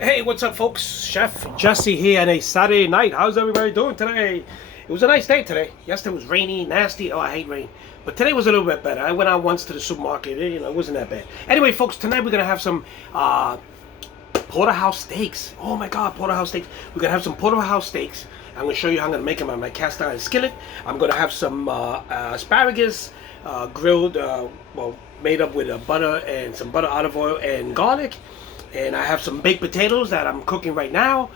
Hey, what's up, folks? Chef Jesse here on a Saturday night. How's everybody doing today? It was a nice day today. Yesterday was rainy, nasty. Oh, I hate rain. But today was a little bit better. I went out once to the supermarket. It wasn't that bad. Anyway, folks, tonight we're going to have some Porterhouse Steaks. Oh, my God, Porterhouse Steaks. We're going to have some Porterhouse Steaks. I'm going to show you how I'm going to make them on my cast iron skillet. I'm going to have some asparagus grilled, made up with butter and some butter, olive oil, and garlic. And I have some baked potatoes that I'm cooking right now,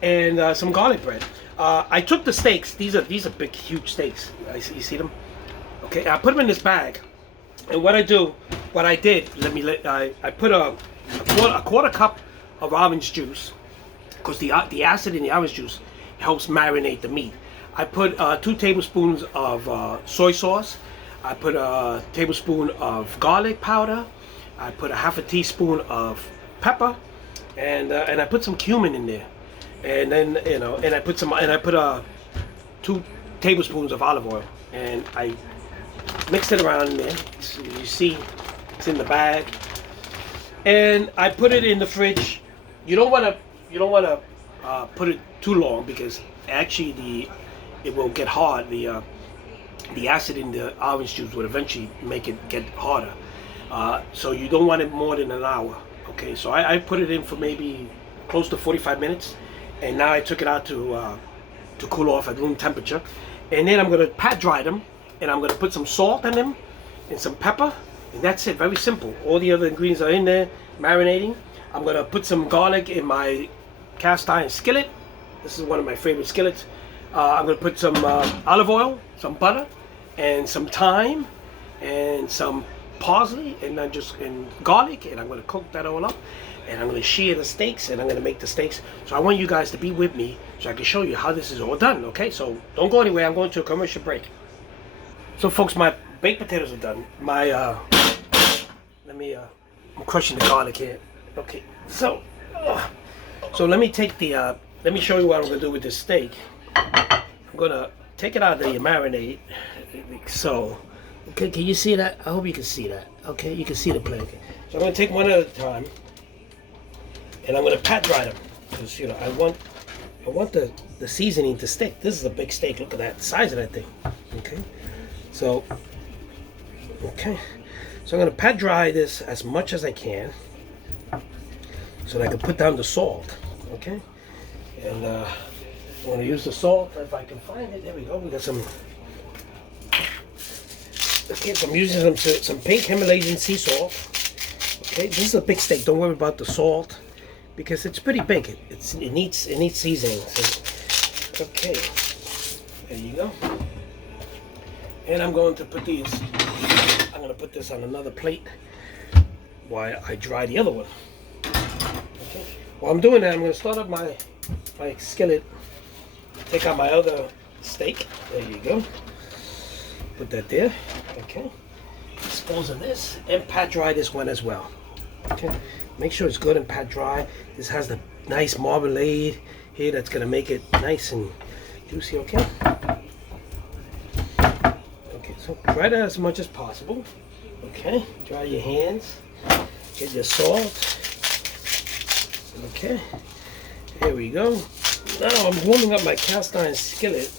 and some garlic bread. I took the steaks. These are big, huge steaks. You see them? Okay, I put them in this bag. And what I did, I put a quarter cup of orange juice, because the acid in the orange juice helps marinate the meat. I put 2 tablespoons of soy sauce. I put a tablespoon of garlic powder. I put a half a teaspoon of pepper, and I put some cumin in there, and then and I put 2 tablespoons of olive oil, and I mixed it around in there. You see, it's in the bag, and I put it in the fridge. You don't want to put it too long, because actually it will get hard. The acid in the orange juice would eventually make it get harder. So you don't want it more than an hour. Okay, so I put it in for maybe close to 45 minutes, and now I took it out to cool off at room temperature, and then I'm going to pat dry them, and I'm going to put some salt in them and some pepper, and that's it. Very simple. All the other ingredients are in there marinating. I'm going to put some garlic in my cast iron skillet. This is one of my favorite skillets. I'm going to put some olive oil, some butter, and some thyme, and some parsley, and garlic, and I'm going to cook that all up, and I'm going to shear the steaks, and I'm going to make the steaks. So I want you guys to be with me so I can show you how this is all done. Okay, so don't go anywhere. I'm going to a commercial break. So folks, my baked potatoes are done. I'm crushing the garlic here. Okay, so let me take let me show you what I'm going to do with this steak. I'm going to take it out of the marinade, like so. Okay, can you see that? I hope you can see that. Okay, you can see the plate. So I'm going to take one at a time, and I'm going to pat dry them, because I want the seasoning to stick. This is a big steak. Look at that, the size of that thing. Okay, so I'm going to pat dry this as much as I can, so that I can put down the salt. Okay, and I'm going to use the salt if I can find it. There we go. We got some. Okay, so I'm using some pink Himalayan sea salt. Okay, this is a big steak. Don't worry about the salt, because it's pretty big. It needs seasoning. So, okay, there you go. And I'm going to put these. I'm going to put this on another plate while I dry the other one. Okay. While I'm doing that, I'm going to start up my skillet. Take out my other steak. There you go. Put that there. Okay. Dispose of this and pat dry this one as well. Okay. Make sure it's good and pat dry. This has the nice marmalade here that's gonna make it nice and juicy. Okay. Okay. So dry that as much as possible. Okay. Dry your hands. Get your salt. Okay. Here we go. Now I'm warming up my cast iron skillet.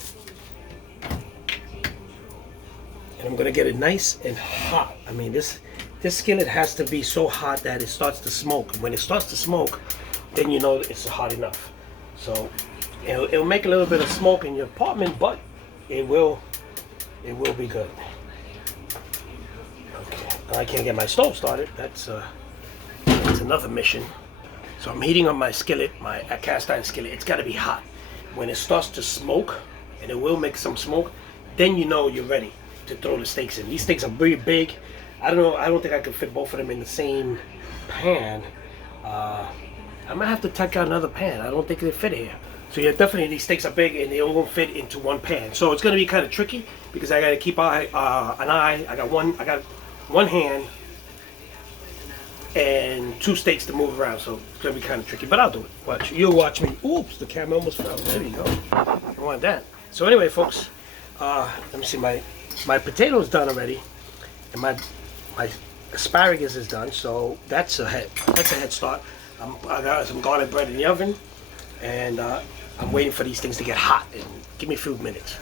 And I'm gonna get it nice and hot. I mean, this skillet has to be so hot that it starts to smoke. When it starts to smoke, then you know it's hot enough. So it'll make a little bit of smoke in your apartment, but it will be good. Okay, I can't get my stove started. That's another mission. So I'm heating up my skillet, my cast iron skillet. It's got to be hot. When it starts to smoke, and it will make some smoke, then you know you're ready to throw the steaks in. These steaks are very big. I don't think I could fit both of them in the same pan. I might have to take out another pan. I don't think they fit here. So yeah, definitely these steaks are big, and they all won't fit into one pan. So it's gonna be kind of tricky, because I gotta keep an eye. I got one hand and 2 steaks to move around, so it's gonna be kind of tricky, but I'll do it. Watch, you'll watch me. Oops, the camera almost fell. There you go. I don't want that. So anyway, folks, let me see, my potatoes done already, and my asparagus is done, so that's a head start. I got some garlic bread in the oven, and I'm waiting for these things to get hot. And give me a few minutes.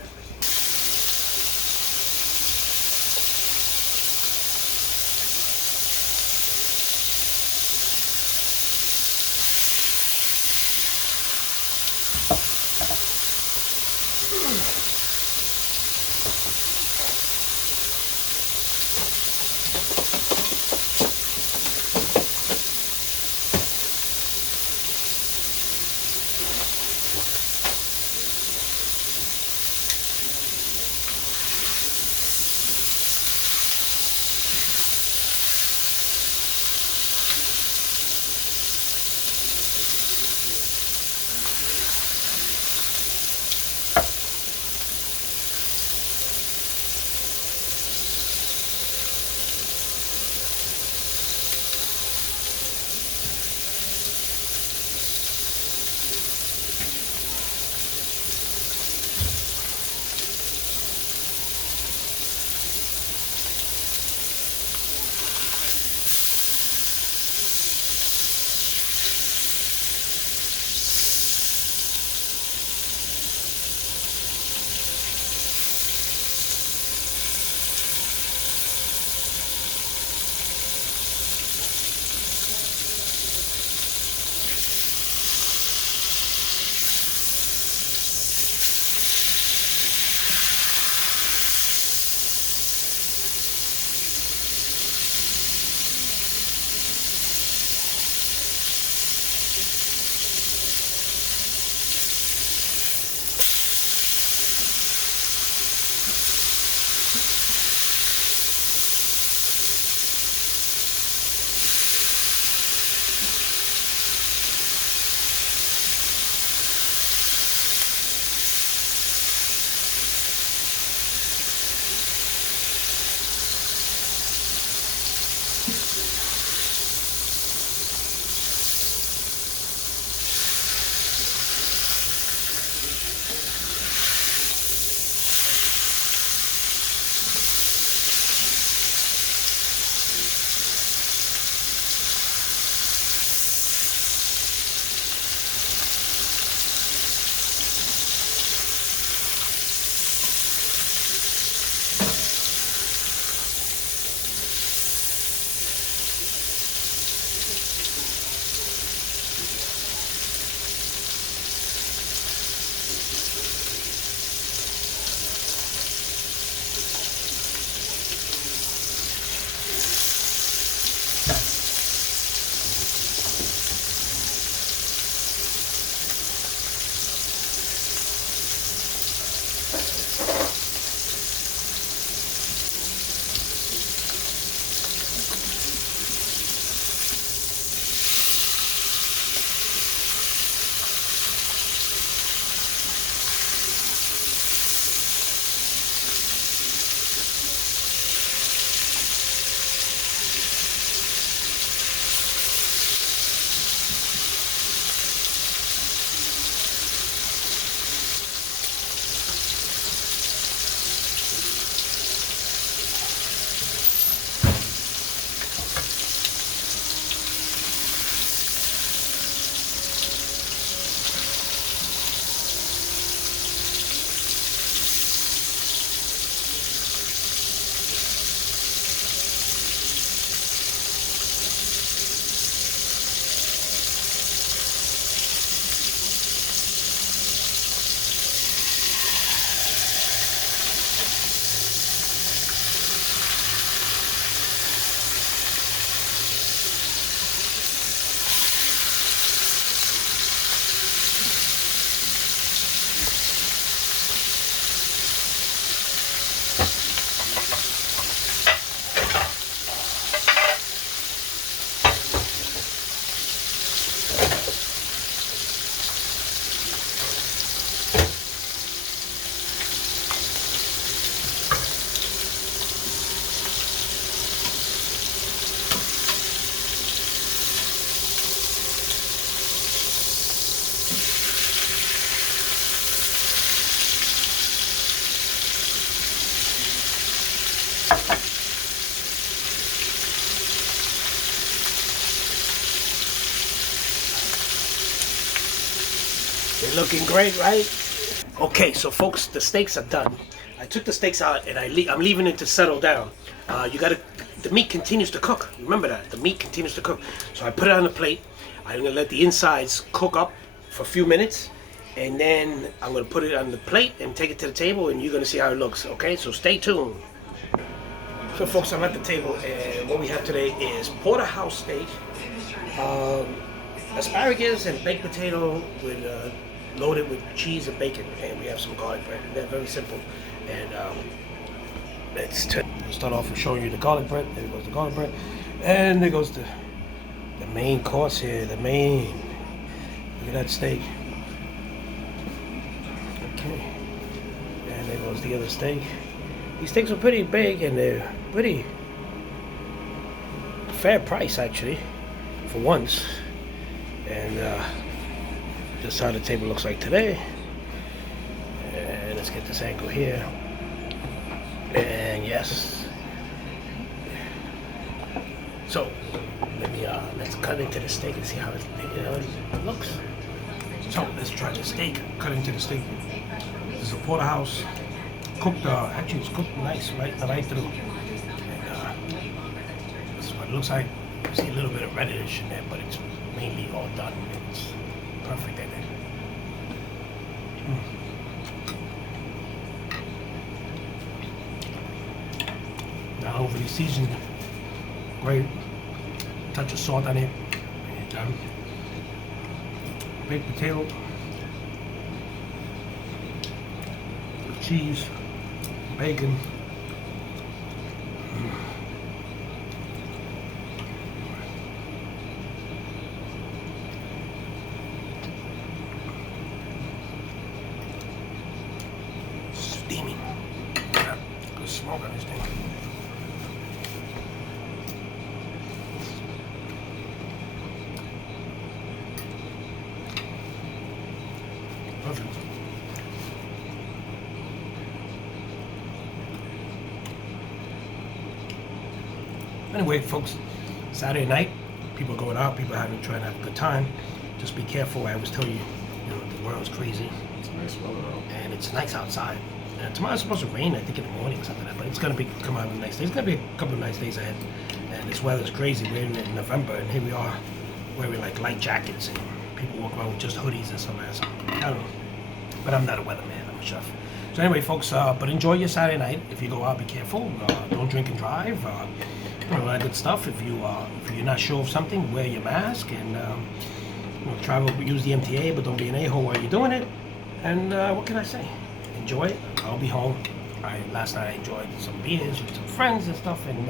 They're looking great, right? Okay, so folks, the steaks are done. I took the steaks out and I'm leaving it to settle down. The meat continues to cook. Remember that, the meat continues to cook. So I put it on the plate. I'm gonna let the insides cook up for a few minutes, and then I'm gonna put it on the plate and take it to the table, and you're gonna see how it looks. Okay, so stay tuned. So folks, I'm at the table, and what we have today is Porterhouse Steak, asparagus and baked potato with loaded with cheese and bacon, and we have some garlic bread. They're very simple. And let's start off with showing you the garlic bread. There goes the garlic bread, and there goes the main course here. The main. Look at that steak. Okay, and there goes the other steak. These steaks are pretty big, and they're pretty fair price actually, for once. And this is how the table looks like today. And let's get this angle here. And yes. So let's cut into the steak and see how it looks. So let's try the steak. Cut into the steak. This is a porterhouse. Cooked. Actually, it's cooked nice, right through. And this is what it looks like. You see a little bit of reddish in there, but it's mainly all done. It's perfect in it. Not overly seasoned. Great. Touch of salt on it. And baked potato. Cheese. Bacon. Steaming. Good smoke on this thing. Perfect. Anyway, folks, Saturday night, people are going out, people are trying to have a good time. Just be careful. I always tell you, the world's crazy. It's nice weather out. And it's nice outside. Tomorrow's supposed to rain, I think, in the morning, something like that. But it's going to come out a nice day. It's going to be a couple of nice days ahead. And this weather's crazy. We're in November, and here we are wearing like light jackets, and people walk around with just hoodies and stuff like that. I don't know. But I'm not a weatherman. I'm a chef. So anyway, folks, but enjoy your Saturday night. If you go out, be careful. Don't drink and drive. All that good stuff. If you're not sure of something, wear your mask and travel. Use the MTA, but don't be an a-hole while you're doing it. And what can I say? Enjoy it. I'll be home. Last night I enjoyed some beers with some friends and stuff, and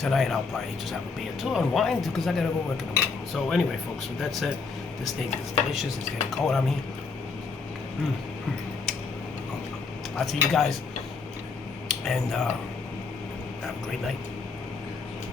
tonight I'll probably just have a beer too, unwind, because I gotta go work in the morning. So anyway, folks, with that said, this steak is delicious. It's getting cold on me. I'll see you guys, and have a great night.